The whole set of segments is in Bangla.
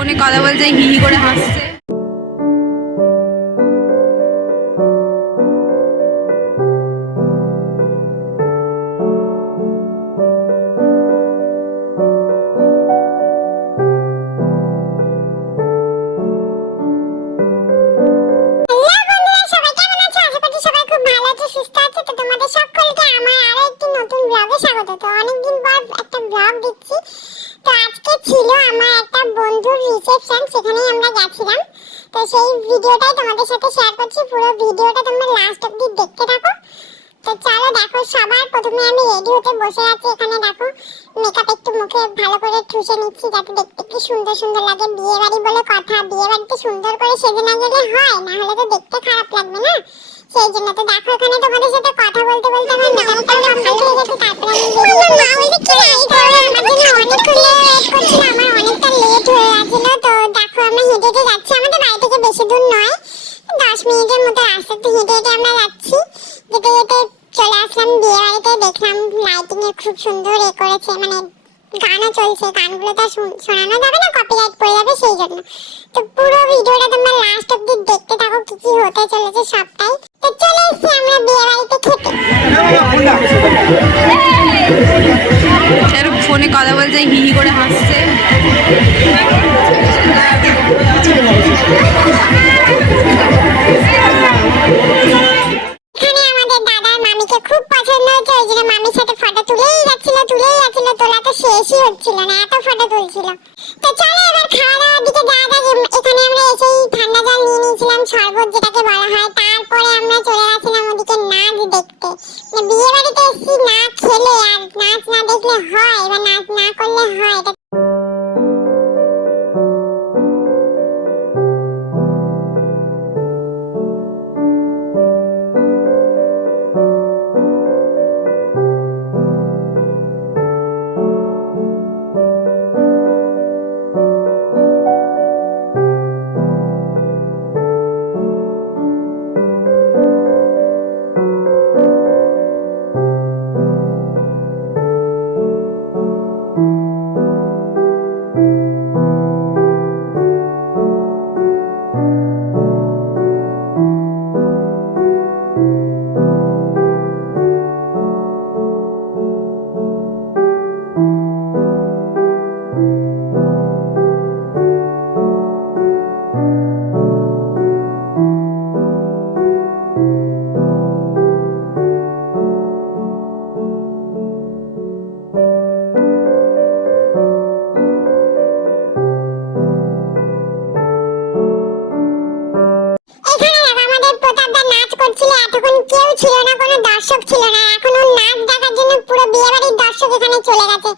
ফোনে কথা বলছে হি হি করে হাসছে। রিসেপশন সেখানেই আমরা গেছিলাম। তো সেই ভিডিওটাই তোমাদের সাথে শেয়ার করছি পুরো ভিডিওটা তোমরা লাস্ট অব্দি দেখতে থাকো। তো চলো দেখো সবার প্রথমে আমি রেডি হতে বসে আছি এখানে দেখো মেকআপ একটু মুখে ভালো করে ঠুসে নিচ্ছি যাতে দেখতে কি সুন্দর সুন্দর লাগে। বিয়ে বাড়ি বলে কথা বিয়ে বাড়িতে সুন্দর করে সেজে না গেলে হয় না হলে তো দেখতে খারাপ লাগবে না? সেই জন্য তো দেখো এখানে তোমাদের সাথে কথা বলতে বলতে আমার মেকআপটা কমপ্লিট হয়ে গেছে তারপরে আমি বেরিয়ে মা বলছে কি এই কারণে আমার জন্য অনেকক্ষণ লেট করছিল আমার অনেকটা লেট হয়ে গেছিল তো দেখো আমরা হেঁটে হেঁটে যাচ্ছি আমাদের বাড়ি থেকে বেশি দূর নয় দশ মিনিটের মতো রাস্তা তো হেঁটে হেঁটে আমরা যাচ্ছি যেতে যেতে চলে আসলাম বিয়ে বাড়িতে দেখলাম লাইটিং এর খুব সুন্দর এ করেছে মানে গানও চলছে, গানগুলো তো শুন- শোনানো যাবে না কপিরাইট পড়ে যাবে সেই জন্য। তো পুরো ভিডিওটা তোমরা লাস্ট অব্দি দেখতে থাকো, কি কি হতে চলেছে সবটাই। তো চলে এসেছি আমরা বিয়ে বাড়িতে খেতে ফোনে কথা বলছে, হি হি করে হাসছে। না ফটো তুলছিল তো চলো এবার খাওয়া দর্শক ছিল না, এখন ওর নাচ দেখার জন্য পুরো বিয়ে বাড়ির দর্শক এখানে চলে গেছে।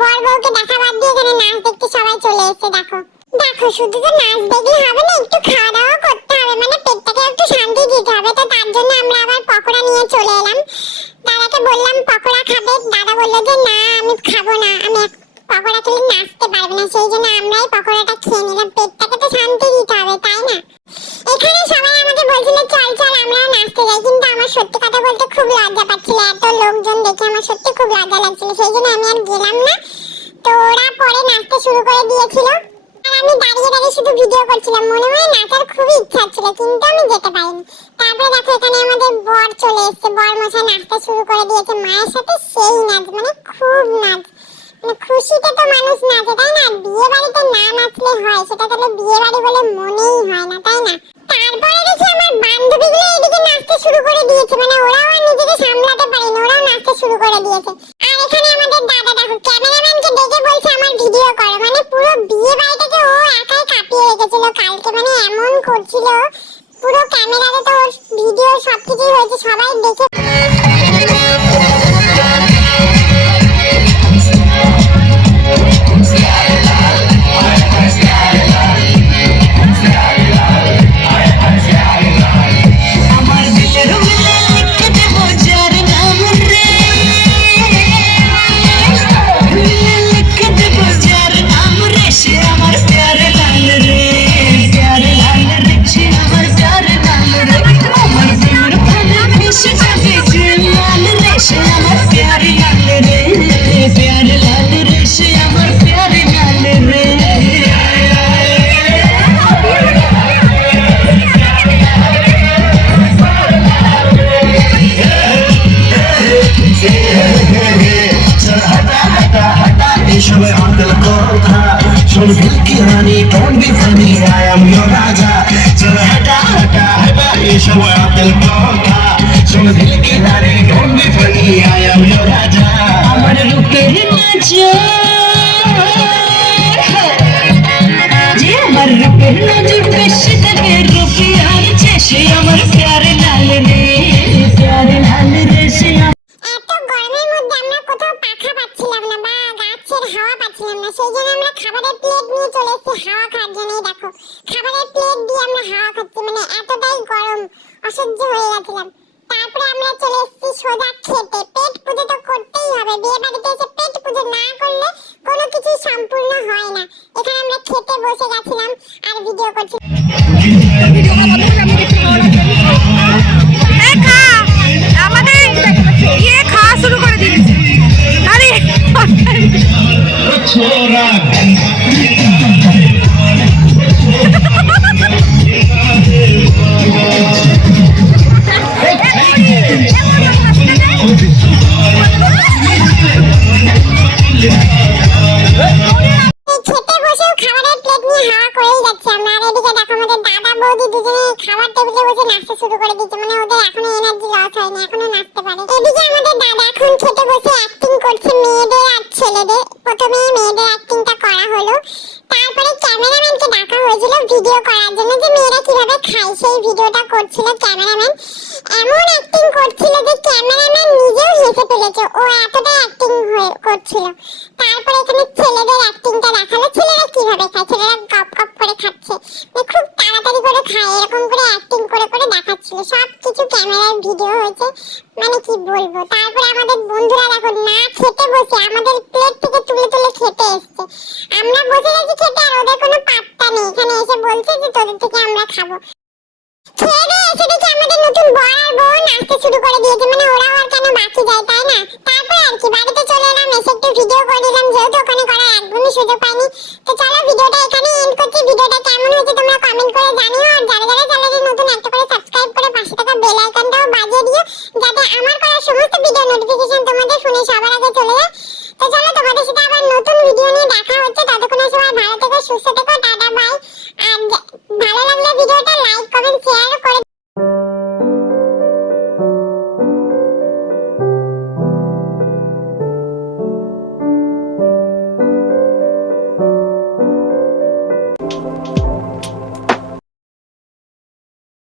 বর বউকে দেখা বাদ দিয়ে এখানে নাচ দেখতে সবাই চলে এসেছে, দেখো। দেখো, শুধু তো নাচ দেখলে হবে না, একটু খাওয়া দাওয়া করতে হবে মানে পেটটাকে একটু শান্তি দিতে হবে। তো তার জন্য আমরা আবার পকোড়া নিয়ে চলে এলাম। দাদাকে বললাম, পকোড়া খাবে? দাদা বলল যে, না, আমি খাব না, আমি পকোড়া খেলে নাচতে পারবে না, সেই জন্য আমরাই পকোড়াটা খেয়ে নিলাম পেটটাকে তো শান্তি দিতে হবে তাই না এখানে সবাই আমাকে বলছিল চল চল আমরাও নাচতে যাই কিন্তু আমার সত্যি কথা বলতে খুব লজ্জা পাচ্ছিল এত লোকজন দেখে আমার সত্যি খুব লজ্জা লাগছিল। সেই জন্য আমি আর গেলাম না। তো ওরা পরে নাচতে শুরু করে দিয়েছিল। আর আমি দাঁড়িয়ে দাঁড়িয়ে শুধু ভিডিও করছিলাম। মনে হয় নাচার খুবই ইচ্ছা ছিল কিন্তু আমি যেতে পারিনি। তারপরে দেখো, এখানে আমাদের বর চলে এসেছে। বর মশাই নাচতে শুরু করে দিয়েছে। মায়ের সাথে সেই নাচ মানে খুব নাচ। মানে খুশিতে তো মানুষ নাচে, তাই না? বিয়ে বাড়িতে না নাচলে হয়, সেটা তাহলে বিয়ে বাড়ি বলে মনেই হয় না তাই না তারপরে দেখি আমার বান্ধবীগুলো এদিকে নাচতে শুরু করে দিয়েছে মানে ওরাও আর নিজেকে সামলাতে পারেনি ওরাও নাচতে শুরু করে দিয়েছে আর এখানে আমাদের দাদা দেখো ক্যামেরাম্যানকে ডেকে বলছে আমার ভিডিও করো মানে পুরো বিয়ে বাড়িটাকে ও একাই কাঁপিয়ে রেখেছিল কালকে মানে এমন করছিল। পুরো ক্যামেরাতে তো ভিডিও সবকিছুই হয়েছে সবাই দেখে রাজা, চলো হাটা হাটা হাটা এই সবাই আঙ্কেল কথা। শোন কি Rani don't be funny I am your Raja. আমার রূপের নজর যে আমার রূপের নজর আমরা হাওয়া খাচ্ছি মানে এতটাই গরম অসহ্য হয়ে গেছিলাম। তারপরে আমরা চলে এসেছি সোজা খেতে। পেট পুজো তো করতেই হবে। বিয়ে বাড়িতে এসে পেট পুজো না করলে কোনো কিছুই সম্পূর্ণ হয় না। এখানে আমরা খেতে বসে গেছিলাম আর ভিডিও করছি। আমাদের ইয়ে খাওয়া শুরু করে দিয়েছে। আরে! ছোরা দুজনে খাবার টেবিলে বসে নাচতে শুরু করে দিয়েছে। মানে ওদের এখনও এনার্জি লস হয়নি এখনও নাচতে পারে। এদিকে আমাদের দাদা এখন খেতে বসে অ্যাক্টিং করছে মেয়েদের আর ছেলেদের। প্রথমে মেয়েদের অ্যাক্টিংটা করা হলো। তারপরে ক্যামেরাম্যানকে ডাকা হয়েছিল ভিডিও করার জন্য যে মেয়েরা কীভাবে খায়। সেই ভিডিওটা করছিল ক্যামেরাম্যান এমন অ্যাক্টিং করছিল যে ক্যামেরাম্যান নিজেও হেসে ফেলেছে ও এতটা অ্যাক্টিং করছিল। তারপরে এখানে ছেলেদের অ্যাক্টিংটা দেখাল। ছেলেরা কীভাবে খায়? ছেলেরা গপ গপ করে খাচ্ছে। মানে খুব তাড়াতাড়ি করে খায়। এরকম করে অ্যাক্টিং করে করে দেখাচ্ছিল। সব কিছু ক্যামেরার ভিডিও হয়েছে। মানে কি বলব? তারপরে আমাদের বন্ধুরা দেখো, না খেতে বসে, আমাদের প্লেট থেকে তুলে তুলে খেতে এসছে। আমরা বসে গেছি খেতে আর ওদের কোনো পাত্তা নেই। এখানে এসে বলছে যে তোদের থেকে আমরা খাব। খেয়ে দিয়ে এসে দেখি আমাদের নতুন বর আর বউ নাচতে শুরু করে দিয়েছে। মানে ওরা আর কেন বাকি যায়, তাই না? তারপর আর কি, বাড়িতে চলে এলাম, এসে একটু ভিডিও করে দিলাম, যেহেতু ওখানে করার একদমই সুযোগ পাইনি। তো চলো ভিডিওটা এখানে এন্ড করছি। ভিডিওটা কেমন হয়েছে তোমরা কমেন্ট করে জানিও, আর যারা যারা চ্যানেলে নতুন, একটা